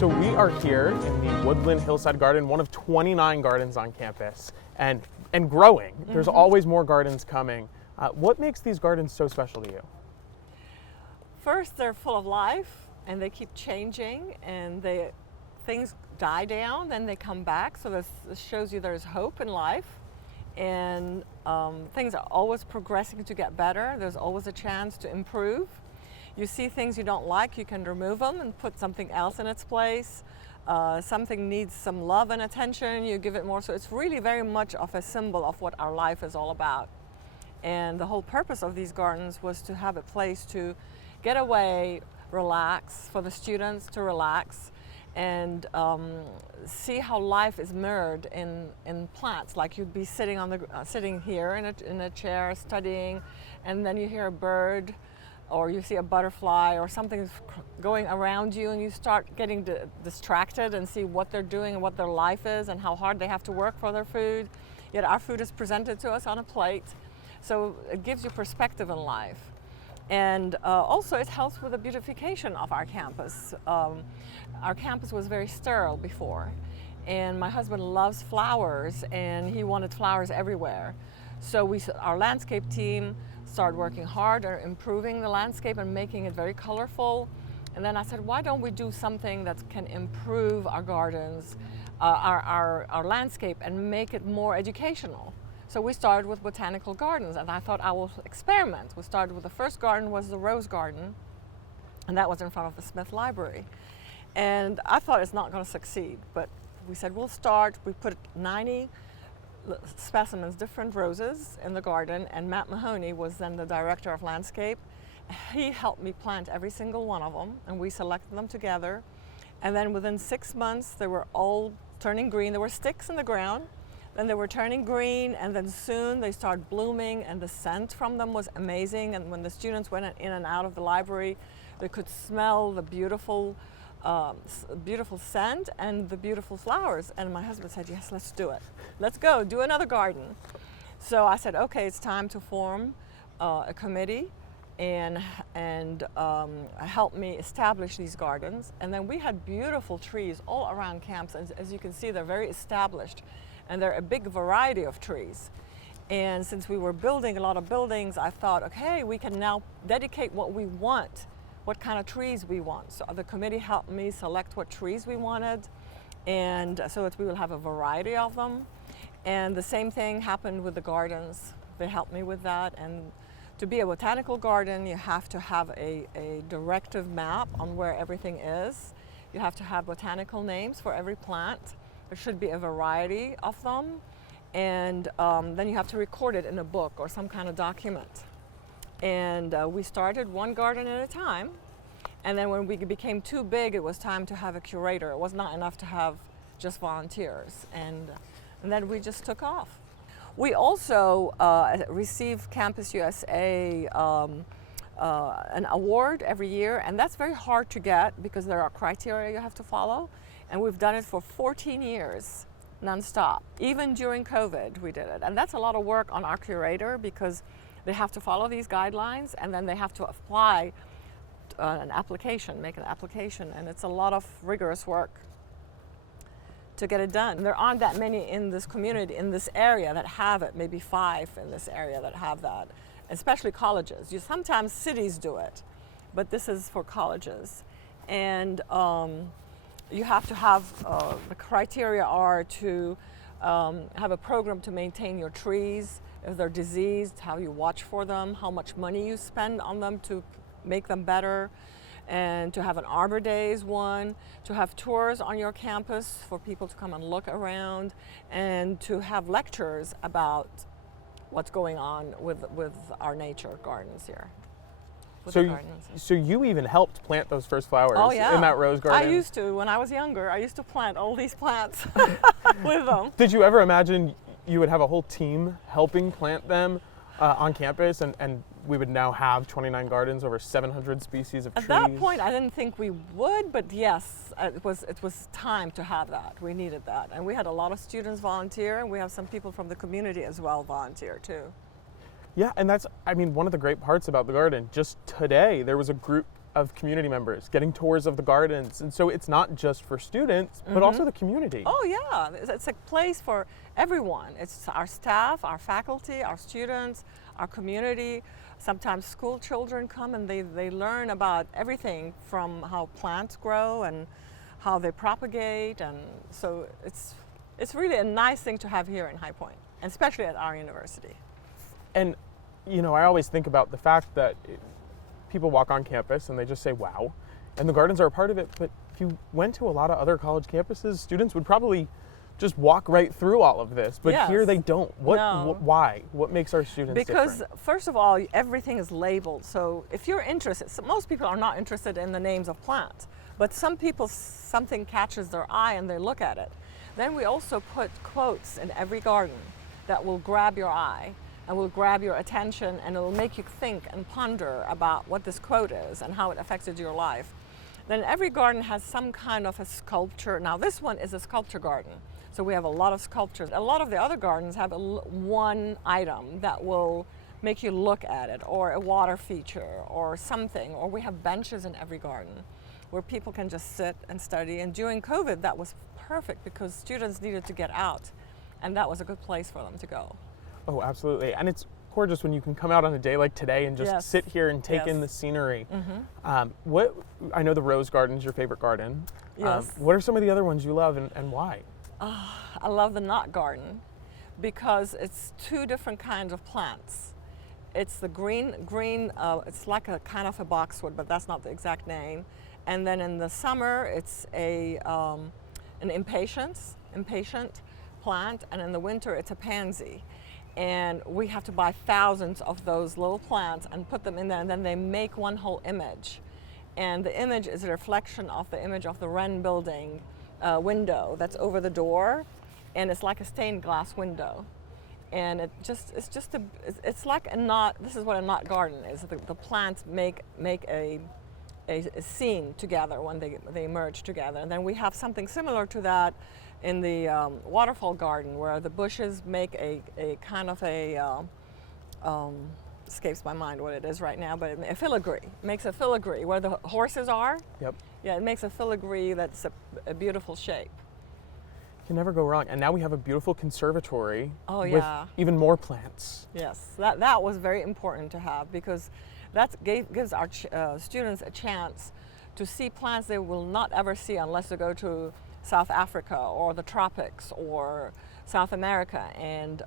So we are here in the Woodland Hillside Garden, one of 29 gardens on campus, and growing. Mm-hmm. There's always more gardens coming. What makes these gardens so special to you? First, they're full of life, and they keep changing, and things die down, then they come back. So this shows you there's hope in life, and things are always progressing to get better. There's always a chance to improve. You see things you don't like, you can remove them and put something else in its place. Something needs some love and attention, you give it more. So it's really very much of a symbol of what our life is all about. And the whole purpose of these gardens was to have a place to get away, relax, for the students to relax, and see how life is mirrored in plants. Like you'd be sitting here in a chair studying, and then you hear a bird, or you see a butterfly or something going around you, and you start getting distracted and see what they're doing and what their life is and how hard they have to work for their food. Yet our food is presented to us on a plate. So it gives you perspective in life. And also it helps with the beautification of our campus. Our campus was very sterile before, and my husband loves flowers, and he wanted flowers everywhere. So our landscape team started working hard on improving the landscape and making it very colorful. And then I said, why don't we do something that can improve our gardens, our landscape, and make it more educational? So we started with botanical gardens, and I thought I will experiment. We started with the first garden was the rose garden, and that was in front of the Smith Library. And I thought it's not going to succeed, but we said we'll start. We put 90 specimens, different roses in the garden, and Matt Mahoney was then the director of landscape. He helped me plant every single one of them, and we selected them together. And then within 6 months, they were all turning green. There were sticks in the ground, then they were turning green, and then soon they started blooming, and the scent from them was amazing. And when the students went in and out of the library, they could smell the beautiful scent and the beautiful flowers. And my husband said, yes, let's do it. Let's go do another garden. So I said, okay, it's time to form a committee and help me establish these gardens. And then we had beautiful trees all around campus. As you can see, they're very established, and they're a big variety of trees. And since we were building a lot of buildings, I thought, okay, we can now dedicate what we want, what kind of trees we want. So the committee helped me select what trees we wanted, and so that we will have a variety of them. And the same thing happened with the gardens. They helped me with that. And to be a botanical garden, you have to have a directive map on where everything is. You have to have botanical names for every plant. There should be a variety of them. And then you have to record it in a book or some kind of document. And we started one garden at a time. And then when we became too big, it was time to have a curator. It was not enough to have just volunteers. And then we just took off. We also receive Campus USA an award every year, and that's very hard to get because there are criteria you have to follow. And we've done it for 14 years, nonstop. Even during COVID, we did it. And that's a lot of work on our curator because they have to follow these guidelines, and then they have to apply an application, make an application, and it's a lot of rigorous work to get it done. There aren't that many in this community, in this area, that have it, maybe 5 in this area that have that, especially colleges. Sometimes cities do it, but this is for colleges. And you have to have, the criteria are to have a program to maintain your trees, if they're diseased, how you watch for them, how much money you spend on them to make them better, and to have an Arbor Days one, to have tours on your campus for people to come and look around, and to have lectures about what's going on with our nature gardens here. So you even helped plant those first flowers Oh, yeah. in that rose garden. I used to, when I was younger, I used to plant all these plants with them. Did you ever imagine you would have a whole team helping plant them on campus, and we would now have 29 gardens, over 700 species of trees? At that point, I didn't think we would, but yes, it was time to have that. We needed that. And we had a lot of students volunteer, and we have some people from the community as well volunteer too. Yeah, and that's, I mean, one of the great parts about the garden. Just today, there was a group of community members getting tours of the gardens. And so it's not just for students, but also the community. Oh yeah, it's a place for everyone. It's our staff, our faculty, our students, our community. Sometimes school children come and they learn about everything from how plants grow and how they propagate. And so it's really a nice thing to have here in High Point, and especially at our university. And, you know, I always think about the fact that people walk on campus and they just say, wow, and the gardens are a part of it. But if you went to a lot of other college campuses, students would probably just walk right through all of this. But Yes. here they don't. No. Why? What makes our students Because different? first of all, everything is labeled. So if you're interested, so most people are not interested in the names of plants, but some people, something catches their eye and they look at it. Then we also put quotes in every garden that will grab your eye and will grab your attention, and it will make you think and ponder about what this quote is and how it affected your life. Then every garden has some kind of a sculpture. Now this one is a sculpture garden, so we have a lot of sculptures. A lot of the other gardens have one item that will make you look at it, or a water feature or something, or we have benches in every garden where people can just sit and study. And during COVID, that was perfect because students needed to get out, and that was a good place for them to go. Oh, absolutely. And it's gorgeous when you can come out on a day like today and just Yes. sit here and take in Yes. the scenery. What I know the rose garden is your favorite garden. Yes. What are some of the other ones you love, and why? I love the knot garden because it's two different kinds of plants. It's the green, it's like a kind of a boxwood, but that's not the exact name. And then in the summer, it's an impatient plant, and in the winter, it's a pansy. And we have to buy thousands of those little plants and put them in there, and then they make one whole image. And the image is a reflection of the image of the Wren building window that's over the door, and it's like a stained glass window. And it's like a knot. This is what a knot garden is. The plants make a scene together when they merge together. And then we have something similar to that in the waterfall garden, where the bushes make a kind of escapes my mind what it is right now, but a filigree. It makes a filigree where the horses are. Yep. Yeah, it makes a filigree that's a beautiful shape. You can never go wrong. And now we have a beautiful conservatory Oh, with yeah. even more plants. Yes, that was very important to have, because that gives our students a chance to see plants they will not ever see unless they go to South Africa or the tropics or South America. And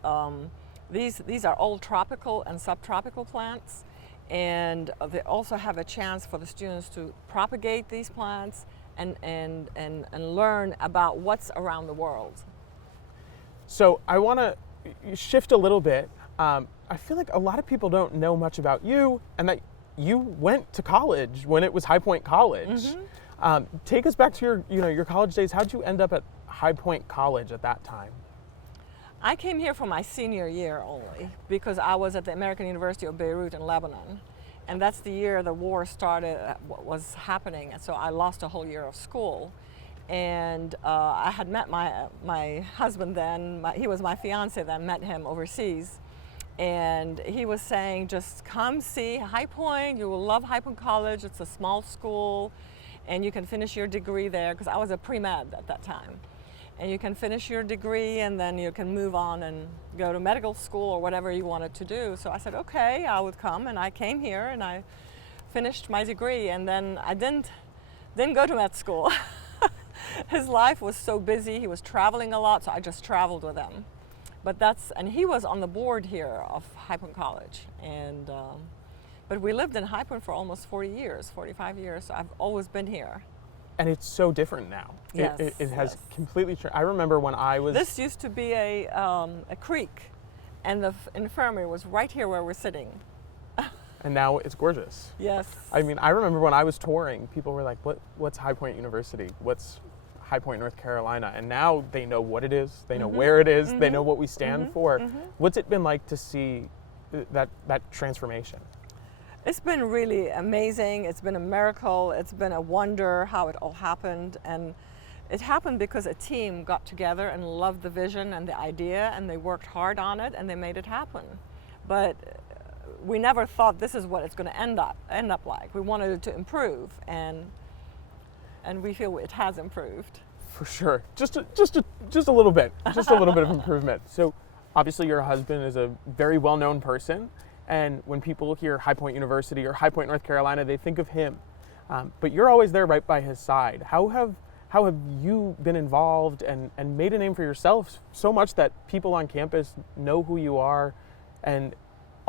these are all tropical and subtropical plants, and they also have a chance for the students to propagate these plants and learn about what's around the world. So I want to shift a little bit. I feel like a lot of people don't know much about you, and that you went to college when it was High Point College. Take us back to your college days. How'd you end up at High Point College at that time? I came here for my senior year only because I was at the American University of Beirut in Lebanon, and that's the year the war started, was happening, and so I lost a whole year of school. And I had met my husband then. He was my fiance then. Met him overseas, and he was saying, just come see High Point. You will love High Point College. It's a small school, and you can finish your degree there, because I was a pre-med at that time. And you can finish your degree, and then you can move on and go to medical school or whatever you wanted to do. So I said, okay, I would come, and I came here and I finished my degree, and then I didn't go to med school. His life was so busy, he was traveling a lot, so I just traveled with him. And he was on the board here of High Point College, and But we lived in High Point for almost 40 years, 45 years, so I've always been here. And it's so different now. Yes, It has yes. completely changed. I remember when I was... This used to be a creek, and the infirmary was right here where we're sitting. And now it's gorgeous. Yes. I mean, I remember when I was touring, people were like, what's High Point University? What's High Point, North Carolina? And now they know what it is, they know where it is, they know what we stand for. What's it been like to see that transformation? It's been really amazing. It's been a miracle. It's been a wonder how it all happened. And it happened because a team got together and loved the vision and the idea, and they worked hard on it, and they made it happen. But we never thought this is what it's going to end up like. We wanted it to improve, and we feel it has improved. For sure, just a little bit, just a little bit of improvement. So, obviously, your husband is a very well-known person, and when people hear High Point University or High Point, North Carolina, they think of him. But you're always there, right by his side. How have you been involved and made a name for yourself so much that people on campus know who you are, and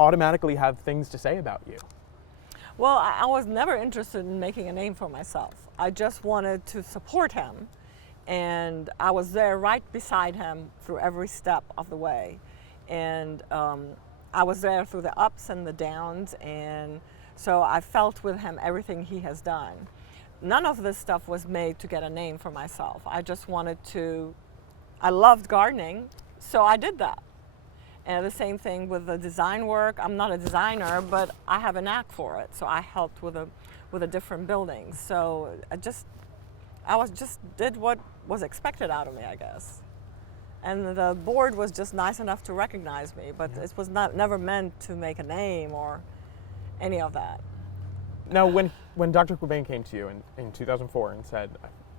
automatically have things to say about you? Well, I was never interested in making a name for myself. I just wanted to support him, and I was there right beside him through every step of the way. And I was there through the ups and the downs, and so I felt with him everything he has done. None of this stuff was made to get a name for myself. I just wanted to, I loved gardening, so I did that. And the same thing with the design work. I'm not a designer, but I have a knack for it. So I helped with a different building. So I just did what was expected out of me, I guess. And the board was just nice enough to recognize me, but it was never meant to make a name or any of that. Now, when Dr. Qubein came to you in 2004 and said,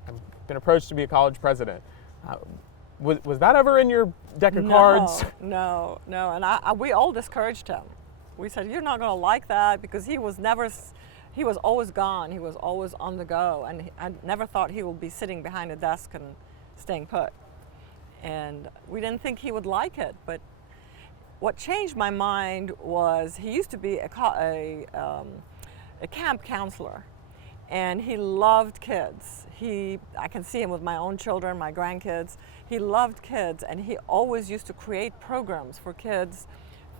"I've been approached to be a college president," was that ever in your deck of cards? No. And we all discouraged him. We said, "You're not going to like that," because he was always gone. He was always on the go, and I never thought he would be sitting behind a desk and staying put. And we didn't think he would like it. But what changed my mind was he used to be a camp counselor, and he loved kids. I can see him with my own children, my grandkids. He loved kids, and he always used to create programs for kids,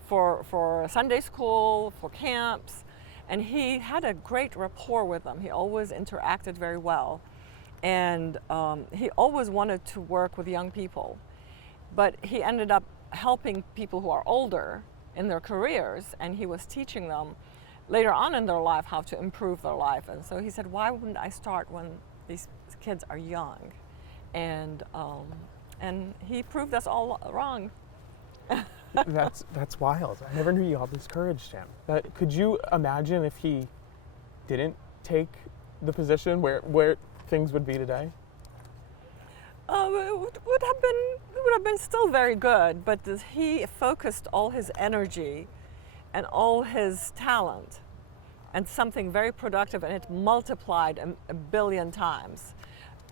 for Sunday school, for camps, and he had a great rapport with them. He always interacted very well, and he always wanted to work with young people, but he ended up helping people who are older in their careers, and he was teaching them later on in their life how to improve their life. And so he said, why wouldn't I start when these kids are young? And he proved us all wrong. That's wild. I never knew you had this courage, Jim. Could you imagine if he didn't take the position, where things would be today? It would have been still very good, but he focused all his energy and all his talent and something very productive, and it multiplied a billion times.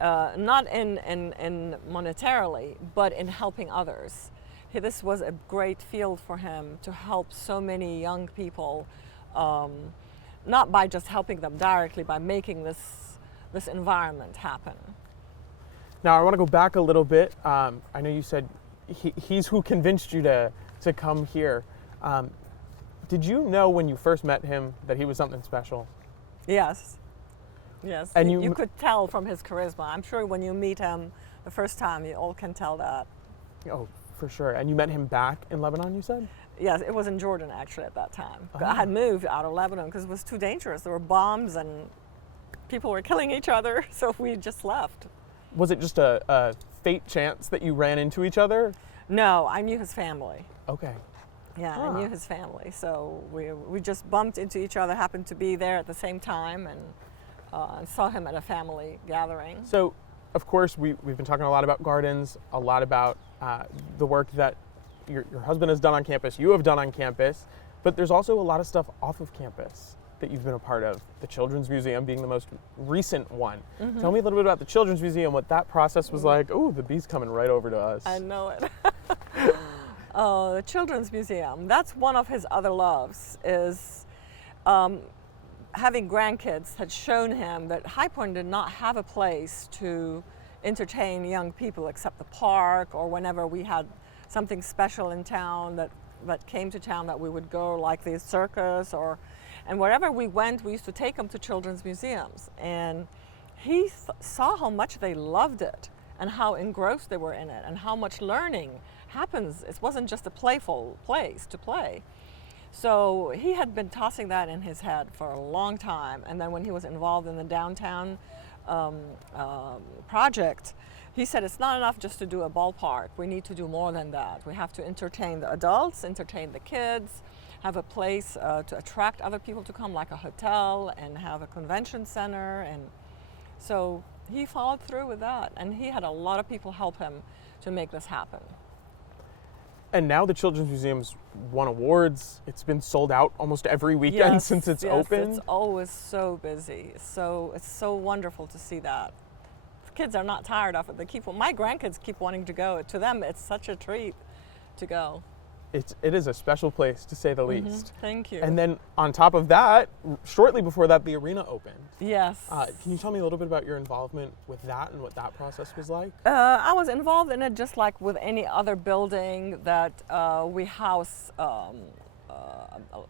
Not in monetarily, but in helping others. This was a great field for him to help so many young people, not by just helping them directly, by making this environment happen. Now I want to go back a little bit. I know you said he's who convinced you to come here. Did you know when you first met him that he was something special? Yes. Yes, and you could tell from his charisma. I'm sure when you meet him the first time, you all can tell that. Oh, for sure. And you met him back in Lebanon, you said? Yes, it was in Jordan actually at that time. Oh. I had moved out of Lebanon because it was too dangerous. There were bombs and people were killing each other, so we just left. Was it just a fate chance that you ran into each other? No, I knew his family. Okay. Yeah, I knew his family, so we just bumped into each other, happened to be there at the same time, and saw him at a family gathering. So, of course, we've been talking a lot about gardens, a lot about the work that your husband has done on campus, you have done on campus, but there's also a lot of stuff off of campus that you've been a part of, the Children's Museum being the most recent one. Mm-hmm. Tell me a little bit about the Children's Museum, what that process was like. Oh, the bee's coming right over to us. I know it. The Children's Museum, that's one of his other loves, is having grandkids had shown him that High Point did not have a place to entertain young people except the park, or whenever we had something special in town that came to town that we would go, like the circus, and wherever we went, we used to take them to children's museums. And he saw how much they loved it and how engrossed they were in it and how much learning happens. It wasn't just a playful place to play. So he had been tossing that in his head for a long time. And then when he was involved in the downtown project, he said it's not enough just to do a ballpark. We need to do more than that. We have to entertain the adults, entertain the kids, have a place to attract other people to come, like a hotel, and have a convention center. And so he followed through with that. And he had a lot of people help him to make this happen. And now the Children's Museum's won awards. It's been sold out almost every weekend since it's opened. It's always so busy. It's so wonderful to see that. The kids are not tired of it. My grandkids keep wanting to go. To them, it's such a treat to go. It is a special place, to say the least. Thank you. And then on top of that, shortly before that, the arena opened. Yes. Can you tell me a little bit about your involvement with that and what that process was like? I was involved in it just like with any other building that we house,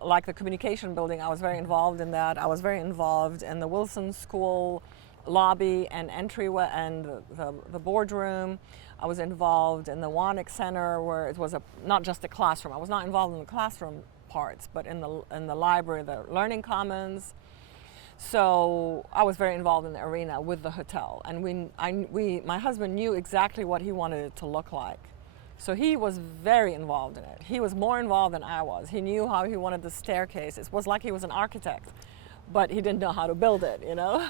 like the communication building. I was very involved in that. I was very involved in the Wilson School lobby and entryway and the boardroom. I was involved in the Wannick Center, where it was not just a classroom. I was not involved in the classroom parts, but in the library, the Learning Commons. So I was very involved in the arena with the hotel, and my husband knew exactly what he wanted it to look like. So he was very involved in it. He was more involved than I was. He knew how he wanted the staircase. It was like he was an architect, but he didn't know how to build it, you know?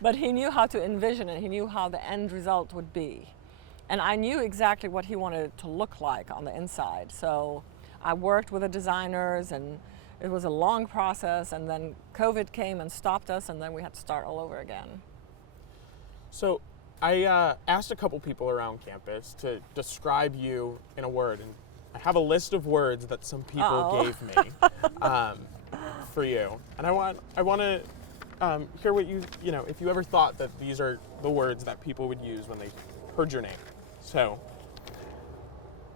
But he knew how to envision it. He knew how the end result would be. And I knew exactly what he wanted it to look like on the inside. So I worked with the designers, and it was a long process, and then COVID came and stopped us, and then we had to start all over again. So I asked a couple people around campus to describe you in a word, and I have a list of words that some people gave me for you. And I want to hear what if you ever thought that these are the words that people would use when they heard your name. So,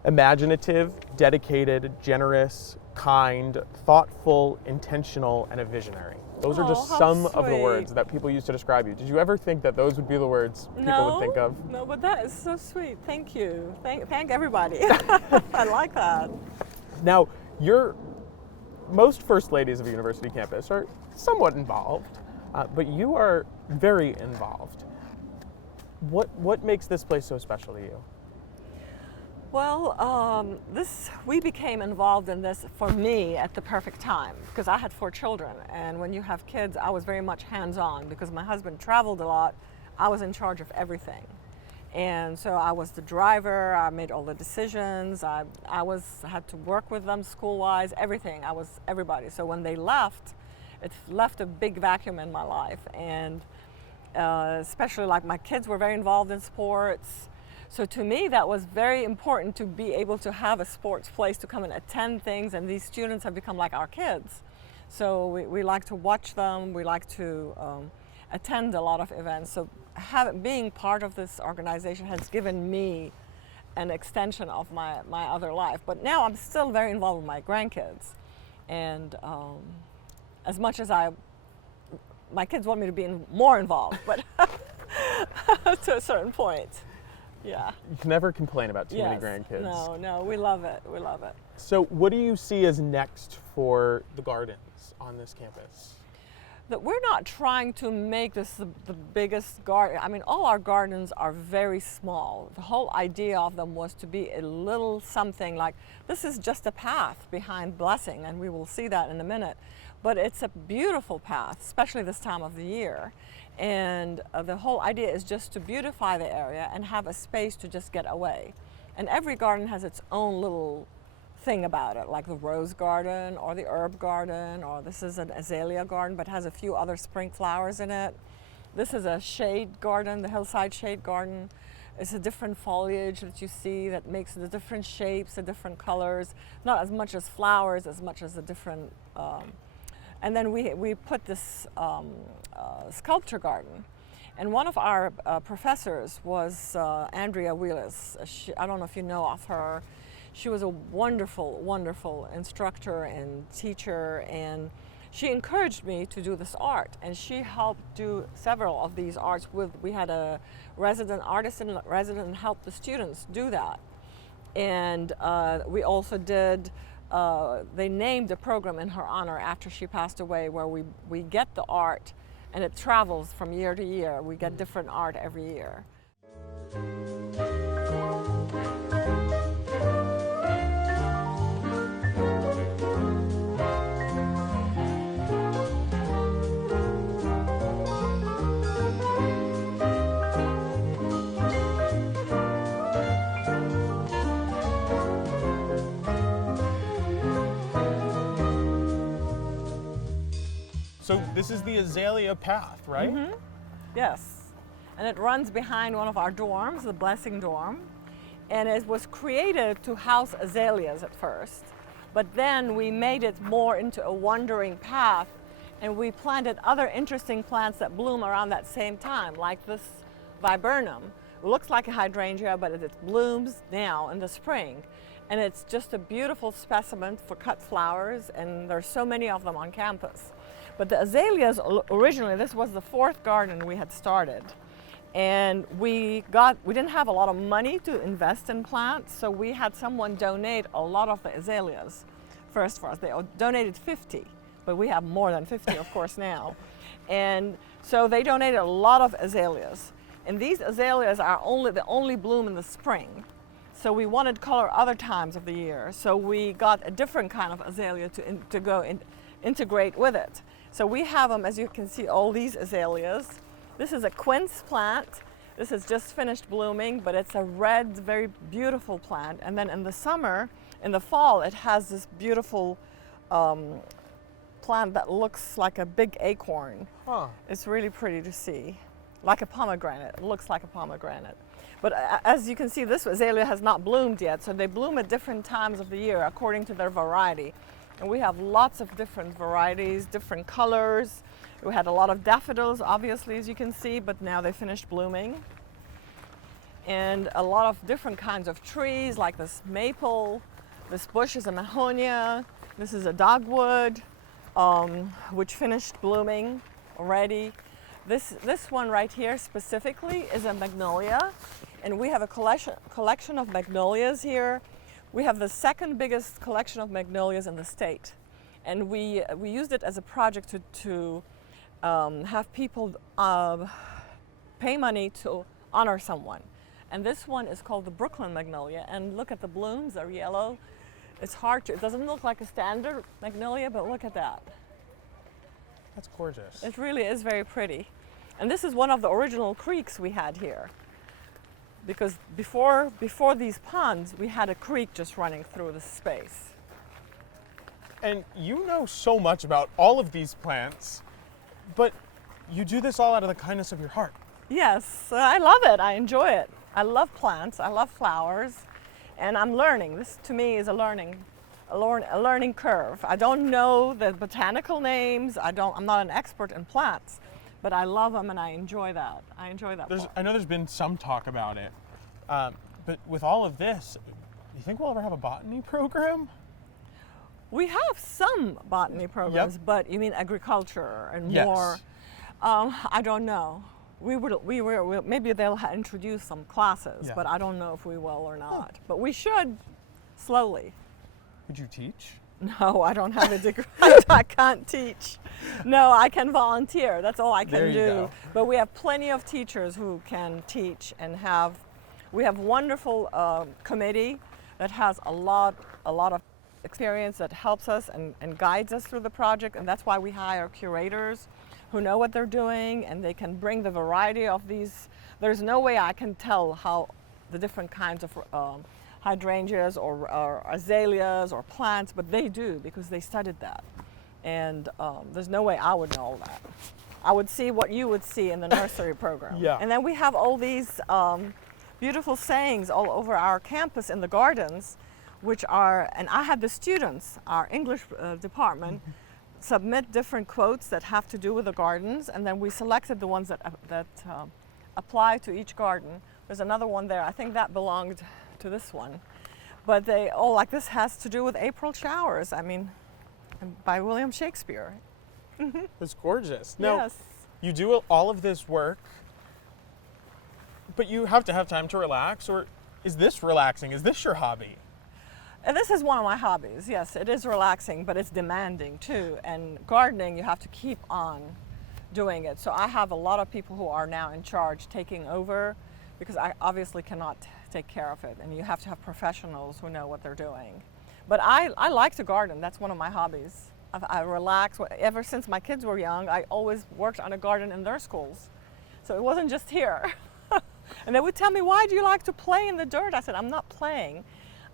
imaginative, dedicated, generous, kind, thoughtful, intentional, and a visionary. Those are just some of the words that people use to describe you. Did you ever think that those would be the words people would think of? No, but that is so sweet. Thank you. Thank everybody. I like that. Now, most first ladies of a university campus are somewhat involved, but you are very involved. What makes this place so special to you? Well, we became involved in this, for me, at the perfect time, because I had 4 children, and when you have kids, I was very much hands-on because my husband traveled a lot. I was in charge of everything, and so I was the driver. I made all the decisions. I had to work with them school-wise, everything. I was everybody. So when they left, it left a big vacuum in my life, and especially like my kids were very involved in sports. So to me, that was very important to be able to have a sports place to come and attend things, and these students have become like our kids. So we like to watch them, we like to attend a lot of events. So being part of this organization has given me an extension of my other life. But now I'm still very involved with my grandkids. And as much as my kids want me to be more involved, but to a certain point. Yeah. You can never complain about too many grandkids. No, we love it. We love it. So what do you see as next for the gardens on this campus? That we're not trying to make this the biggest garden. I mean, all our gardens are very small. The whole idea of them was to be a little something like, this is just a path behind Blessing, and we will see that in a minute. But it's a beautiful path, especially this time of the year. And the whole idea is just to beautify the area and have a space to just get away. And every garden has its own little thing about it, like the rose garden or the herb garden, or this is an azalea garden but has a few other spring flowers in it. This is a shade garden, the hillside shade garden. It's a different foliage that you see that makes the different shapes, the different colors, not as much as flowers, as much as the different And then we put this sculpture garden. And one of our professors was Andrea Wheelis. I don't know if you know of her. She was a wonderful, wonderful instructor and teacher, and she encouraged me to do this art, and she helped do several of these arts. We had a resident artist in resident and helped the students do that. And we also did, they named a program in her honor after she passed away, where we get the art and it travels from year to year. We get different art every year. So this is the azalea path, right? Mm-hmm. Yes, and it runs behind one of our dorms, the Blessing dorm, and it was created to house azaleas at first, but then we made it more into a wandering path, and we planted other interesting plants that bloom around that same time, like this viburnum. It looks like a hydrangea, but it blooms now in the spring, and it's just a beautiful specimen for cut flowers, and there's so many of them on campus. But the azaleas, originally, this was the 4th garden we had started. And we didn't have a lot of money to invest in plants, so we had someone donate a lot of the azaleas first for us. They donated 50, but we have more than 50, of course, now. And so they donated a lot of azaleas. And these azaleas are the only bloom in the spring. So we wanted color other times of the year. So we got a different kind of azalea to integrate with it. So we have them, as you can see, all these azaleas. This is a quince plant. This has just finished blooming, but it's a red, very beautiful plant. And then in the summer, in the fall, it has this beautiful plant that looks like a big acorn. Huh. It's really pretty to see, like a pomegranate. It looks like a pomegranate. But as you can see, this azalea has not bloomed yet, so they bloom at different times of the year according to their variety. And we have lots of different varieties, different colors. We had a lot of daffodils, obviously, as you can see, but now they finished blooming. And a lot of different kinds of trees, like this maple. This bush is a mahonia. This is a dogwood, which finished blooming already. This one right here specifically is a magnolia, and we have a collection of magnolias here. We have the 2nd biggest collection of magnolias in the state, and we used it as a project to have people pay money to honor someone. And this one is called the Brooklyn magnolia, and look at the blooms, they're yellow. It's hard to, it doesn't look like a standard magnolia, but look at that. That's gorgeous. It really is very pretty. And this is one of the original creeks we had here. Because before these ponds, we had a creek just running through the space. And you know so much about all of these plants, but you do this all out of the kindness of your heart. Yes, I love it. I enjoy it. I love plants. I love flowers, and I'm learning. This, to me, is a learning curve. I don't know the botanical names. I'm not an expert in plants, but I love them and I enjoy that. I know there's been some talk about it, but with all of this, do you think we'll ever have a botany program? We have some botany programs, Yep. But you mean agriculture and Yes. more? I don't know. Maybe they'll introduce some classes, Yeah. but I don't know if we will or not. But we should, slowly. Would you teach? No, I don't have a degree. I can't teach. No, I can volunteer. That's all I can There you do. go. But we have plenty of teachers who can teach, and we have wonderful committee that has a lot of experience that helps us and guides us through the project, and that's why we hire curators who know what they're doing, and they can bring the variety of these. There's no way I can tell how the different kinds of hydrangeas or azaleas or plants, but they do because they studied that. And there's no way I would know all that. I would see what you would see in the nursery program. Yeah. And then we have all these beautiful sayings all over our campus in the gardens, which are, and I had the students, our English department, submit different quotes that have to do with the gardens, and then we selected the ones that apply to each garden. There's another one there. I think that belonged to this one. But they, oh, like this has to do with April showers. I mean, by William Shakespeare. It's gorgeous. Now, Yes. you do all of this work, but you have to have time to relax, or is this relaxing? Is this your hobby? And this is one of my hobbies. Yes, it is relaxing, but it's demanding too. And gardening, you have to keep on doing it. So I have a lot of people who are now in charge taking over, because I obviously cannot take care of it. And you have to have professionals who know what they're doing. But I like to garden. That's one of my hobbies. I relax. Ever since my kids were young, I always worked on a garden in their schools. So it wasn't just here. And they would tell me, why do you like to play in the dirt? I said, I'm not playing.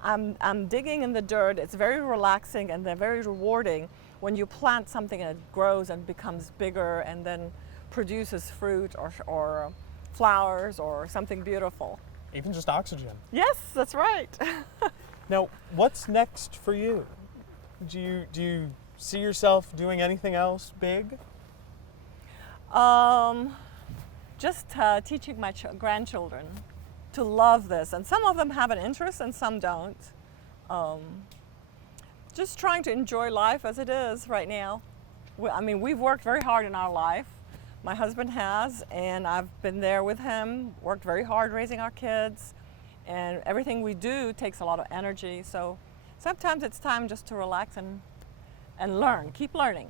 I'm digging in the dirt. It's very relaxing and they're very rewarding when you plant something and it grows and becomes bigger and then produces fruit or flowers or something beautiful. Even just oxygen. Yes, that's right. Now, what's next for you? Do you see yourself doing anything else big? Just teaching my grandchildren to love this, and some of them have an interest and some don't. Just trying to enjoy life as it is right now. I mean, we've worked very hard in our life. My husband has, and I've been there with him, worked very hard raising our kids, and everything we do takes a lot of energy. So sometimes it's time just to relax and learn, keep learning.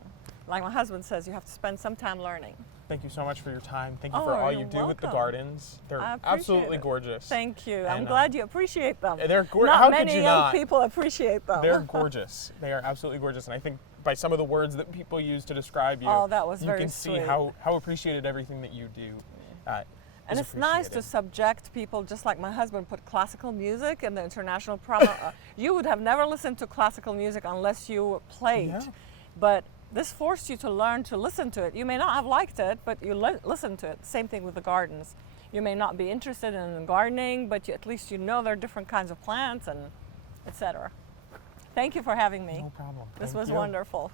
Like my husband says, you have to spend some time learning. Thank you so much for your time. Thank you Oh, for all you're you do with the welcome. gardens. They're I appreciate absolutely it. gorgeous. Thank you. I'm And, glad you appreciate them. They're gorgeous. Not How many could you young not? people appreciate them. They're gorgeous. They are absolutely gorgeous. And I think by some of the words that people use to describe you, Oh, that was you very can see sweet. how appreciated everything that you do And is it's nice to appreciated. subject people, just like my husband put classical music in the international program. You would have never listened to classical music unless you played. Yeah. But this forced you to learn to listen to it. You may not have liked it, but you listen to it. Same thing with the gardens. You may not be interested in gardening, but at least you know there are different kinds of plants and etc. Thank you for having me. No problem. This Thank was you. wonderful.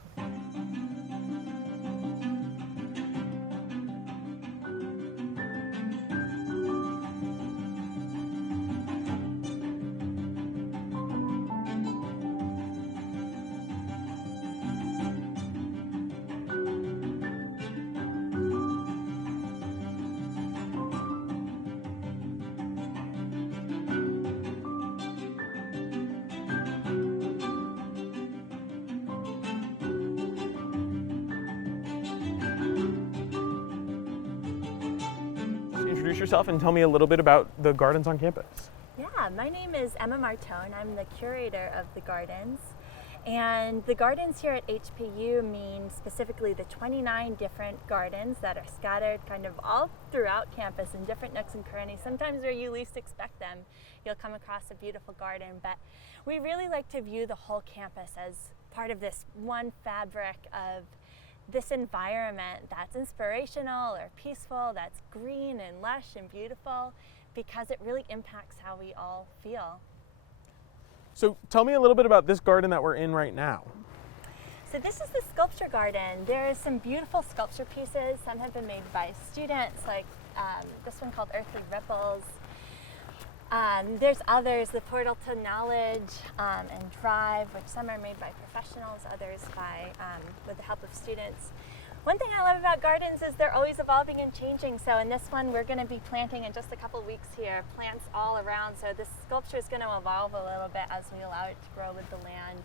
Introduce yourself and tell me a little bit about the gardens on campus. Yeah, my name is Emma Martone. I'm the curator of the gardens. And the gardens here at HPU mean specifically the 29 different gardens that are scattered kind of all throughout campus in different nooks and crannies. Sometimes where you least expect them, you'll come across a beautiful garden. But we really like to view the whole campus as part of this one fabric of this environment that's inspirational or peaceful, that's green and lush and beautiful, because it really impacts how we all feel. So tell me a little bit about this garden that we're in right now. So this is the sculpture garden. There are some beautiful sculpture pieces. Some have been made by students, like this one called Earthly Ripples. There's others, the Portal to Knowledge and Drive, which some are made by professionals, others by with the help of students. One thing I love about gardens is they're always evolving and changing. So in this one, we're going to be planting in just a couple weeks here, plants all around. So this sculpture is going to evolve a little bit as we allow it to grow with the land.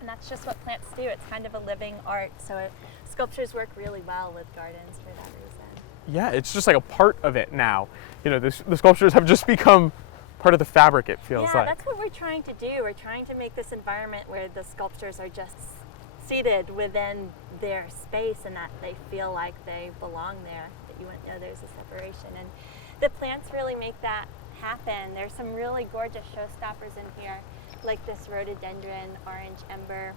And that's just what plants do. It's kind of a living art. So sculptures work really well with gardens for that reason. Yeah, it's just like a part of it now. You know, the sculptures have just become part of the fabric, it feels Yeah, like. that's what we're trying to do. We're trying to make this environment where the sculptures are just seated within their space and that they feel like they belong there, that you wouldn't know there's a separation. And the plants really make that happen. There's some really gorgeous showstoppers in here, like this rhododendron, orange ember.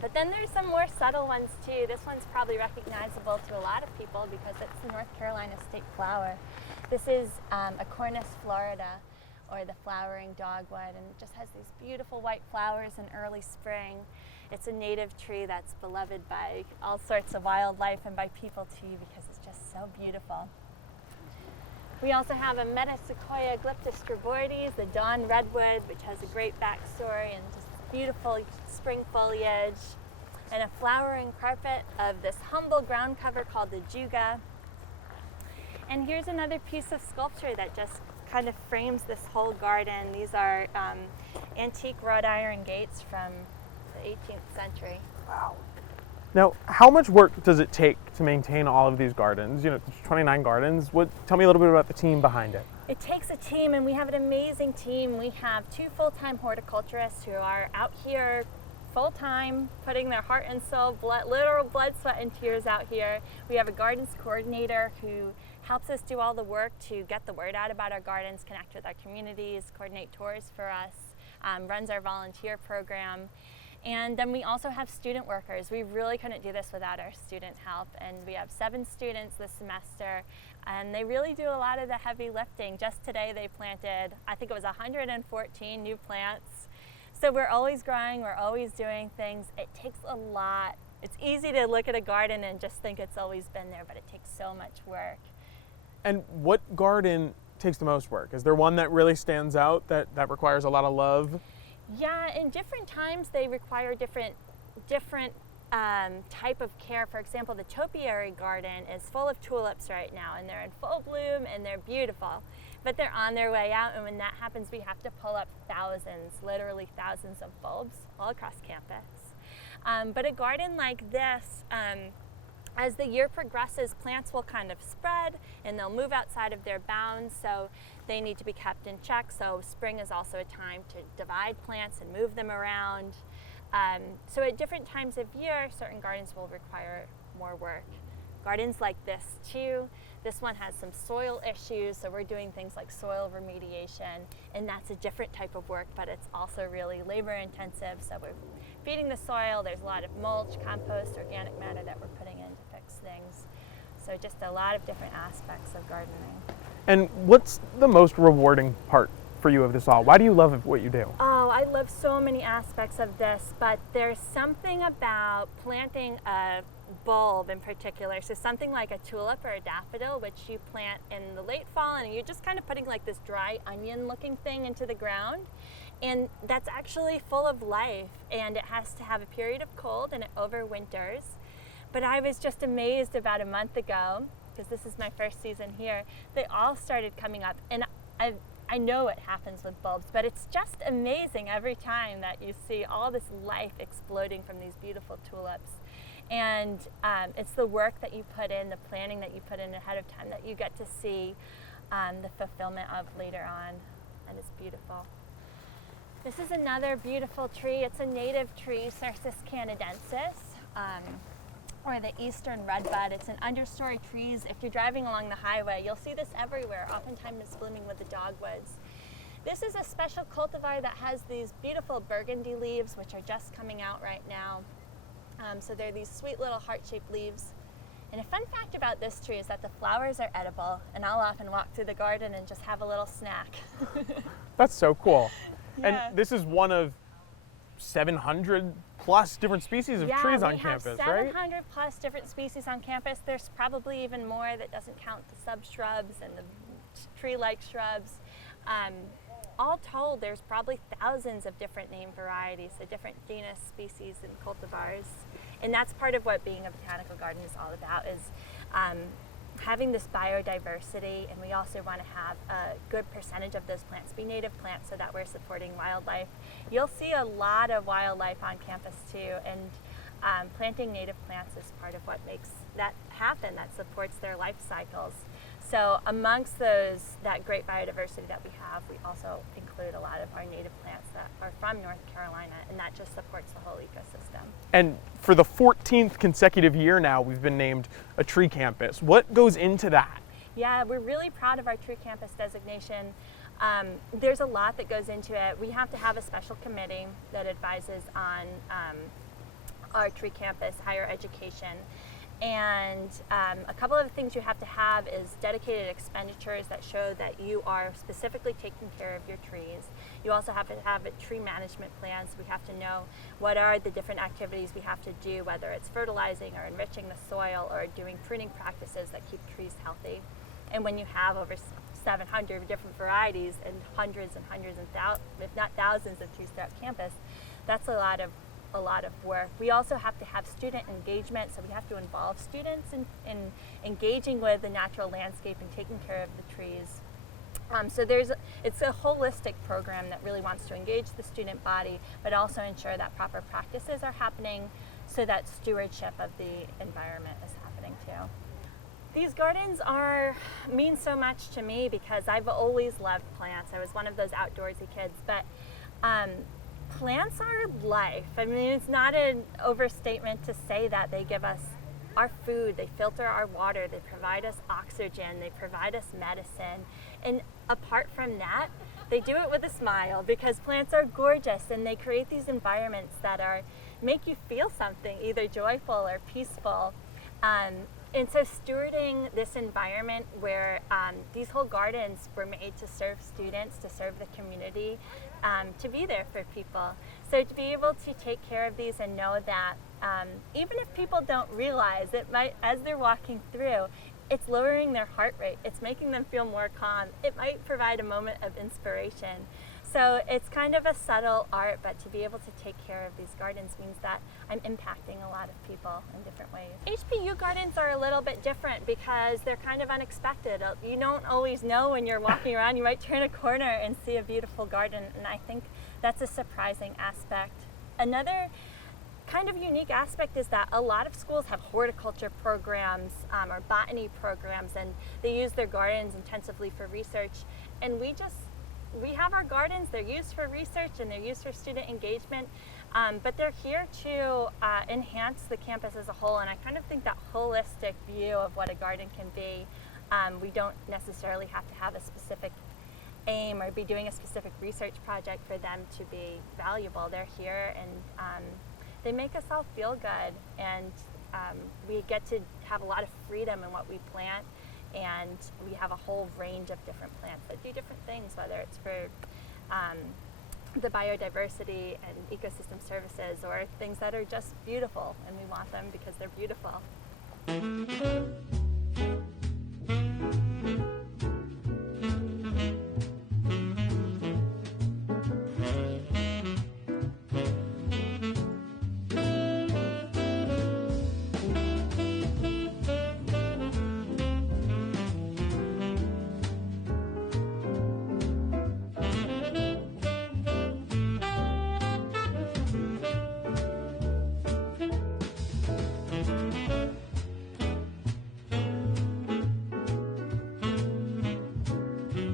But then there's some more subtle ones too. This one's probably recognizable to a lot of people because it's the North Carolina state flower. This is Acornus florida, or the flowering dogwood, and it just has these beautiful white flowers in early spring. It's a native tree that's beloved by all sorts of wildlife and by people too, because it's just so beautiful. We also have a Metasequoia glyptus strabordis, the dawn redwood, which has a great backstory and just beautiful spring foliage, and a flowering carpet of this humble ground cover called the juga. And here's another piece of sculpture that just kind of frames this whole garden. These are antique wrought iron gates from the 18th century. Wow. Now, how much work does it take to maintain all of these gardens? You know, there's 29 gardens. Tell me a little bit about the team behind it. It takes a team, and we have an amazing team. We have 2 full-time horticulturists who are out here full-time, putting their heart and soul, literal blood, sweat, and tears out here. We have a gardens coordinator who helps us do all the work to get the word out about our gardens, connect with our communities, coordinate tours for us, runs our volunteer program. And then we also have student workers. We really couldn't do this without our student help. And we have 7 students this semester, and they really do a lot of the heavy lifting. Just today they planted, I think it was 114 new plants. So we're always growing, we're always doing things. It takes a lot. It's easy to look at a garden and just think it's always been there, but it takes so much work. And what garden takes the most work? Is there one that really stands out that requires a lot of love? Yeah, in different times they require different type of care. For example, the topiary garden is full of tulips right now, and they're in full bloom and they're beautiful, but they're on their way out, and when that happens we have to pull up thousands, literally thousands of bulbs all across campus. But a garden like this, as the year progresses, plants will kind of spread and they'll move outside of their bounds, so they need to be kept in check. So spring is also a time to divide plants and move them around. So at different times of year, certain gardens will require more work. Gardens like this too. This one has some soil issues, so we're doing things like soil remediation, and that's a different type of work, but it's also really labor intensive. So we're feeding the soil, there's a lot of mulch, compost, organic matter that we're putting in to fix things. So just a lot of different aspects of gardening. And what's the most rewarding part for you of this all? Why do you love what you do? Oh, I love so many aspects of this, but there's something about planting a bulb in particular. So something like a tulip or a daffodil, which you plant in the late fall, and you're just kind of putting like this dry onion looking thing into the ground. And that's actually full of life, and it has to have a period of cold and it overwinters. But I was just amazed about a month ago, because this is my first season here, they all started coming up. And I know it happens with bulbs, but it's just amazing every time that you see all this life exploding from these beautiful tulips. And it's the work that you put in, the planning that you put in ahead of time, that you get to see the fulfillment of later on, and it's beautiful. This is another beautiful tree. It's a native tree, Cercis canadensis, or the eastern redbud. It's an understory trees. If you're driving along the highway, you'll see this everywhere. Oftentimes it's blooming with the dogwoods. This is a special cultivar that has these beautiful burgundy leaves, which are just coming out right now. So they're these sweet little heart-shaped leaves. And a fun fact about this tree is that the flowers are edible, and I'll often walk through the garden and just have a little snack. That's so cool. Yeah. And this is one of 700 plus different species of trees on campus, right? 700 plus different species on campus. There's probably even more that doesn't count the subshrubs and the tree-like shrubs. All told, there's probably thousands of different name varieties, so different genus, species, and cultivars. And that's part of what being a botanical garden is all about, is having this biodiversity, and we also want to have a good percentage of those plants be native plants so that we're supporting wildlife. You'll see a lot of wildlife on campus too, and planting native plants is part of what makes that happen, that supports their life cycles. So amongst that great biodiversity that we have, we also include a lot of our native plants that are from North Carolina, and that just supports the whole ecosystem. And for the 14th consecutive year now, we've been named a tree campus. What goes into that? Yeah, we're really proud of our tree campus designation. There's a lot that goes into it. We have to have a special committee that advises on our tree campus, higher education. And a couple of things you have to have is dedicated expenditures that show that you are specifically taking care of your trees. You also have to have a tree management plan, so we have to know what are the different activities we have to do, whether it's fertilizing or enriching the soil or doing pruning practices that keep trees healthy. And when you have over 700 different varieties and hundreds and if not thousands of trees throughout campus, that's a lot of work. We also have to have student engagement, so we have to involve students in engaging with the natural landscape and taking care of the trees. So it's a holistic program that really wants to engage the student body, but also ensure that proper practices are happening so that stewardship of the environment is happening too. These gardens mean so much to me because I've always loved plants. I was one of those outdoorsy kids, but plants are life. I mean, it's not an overstatement to say that. They give us our food, they filter our water, they provide us oxygen, they provide us medicine. And apart from that, they do it with a smile because plants are gorgeous and they create these environments that make you feel something, either joyful or peaceful. And so stewarding this environment where these whole gardens were made to serve students, to serve the community, to be there for people. So to be able to take care of these and know that even if people don't realize it might, as they're walking through, it's lowering their heart rate, it's making them feel more calm, it might provide a moment of inspiration. So it's kind of a subtle art, but to be able to take care of these gardens means that I'm impacting a lot of people in different ways. HPU gardens are a little bit different because they're kind of unexpected. You don't always know when you're walking around. You might turn a corner and see a beautiful garden, and I think that's a surprising aspect. Another kind of unique aspect is that a lot of schools have horticulture programs or botany programs, and they use their gardens intensively for research, and we have our gardens, they're used for research and they're used for student engagement, but they're here to enhance the campus as a whole, and I kind of think that holistic view of what a garden can be, we don't necessarily have to have a specific aim or be doing a specific research project for them to be valuable. They're here and they make us all feel good, and we get to have a lot of freedom in what we plant. And we have a whole range of different plants that do different things, whether it's for the biodiversity and ecosystem services or things that are just beautiful, and we want them because they're beautiful.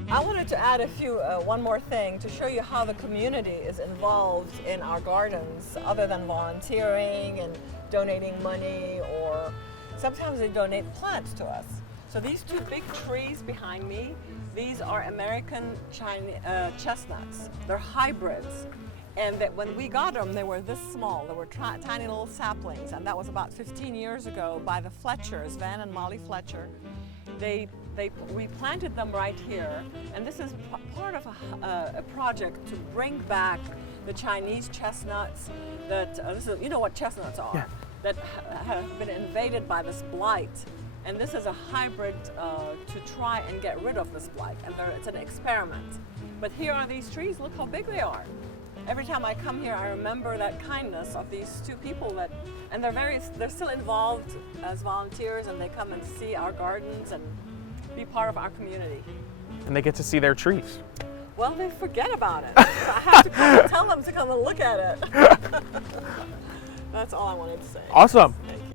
I wanted to add one more thing to show you how the community is involved in our gardens, other than volunteering and donating money, or sometimes they donate plants to us. So these two big trees behind me, these are American chestnuts. They're hybrids. And that when we got them, they were this small. They were tiny little saplings, and that was about 15 years ago by the Fletchers, Van and Molly Fletcher. We planted them right here, and this is part of a project to bring back the Chinese chestnuts that, you know what chestnuts are, yeah. That have been invaded by this blight. And this is a hybrid to try and get rid of this blight, and it's an experiment. But here are these trees, look how big they are. Every time I come here, I remember that kindness of these two people and they're still involved as volunteers, and they come and see our gardens and be part of our community. And they get to see their trees. Well, they forget about it. So I have to come and tell them to come and look at it. That's all I wanted to say. Awesome. Thank you.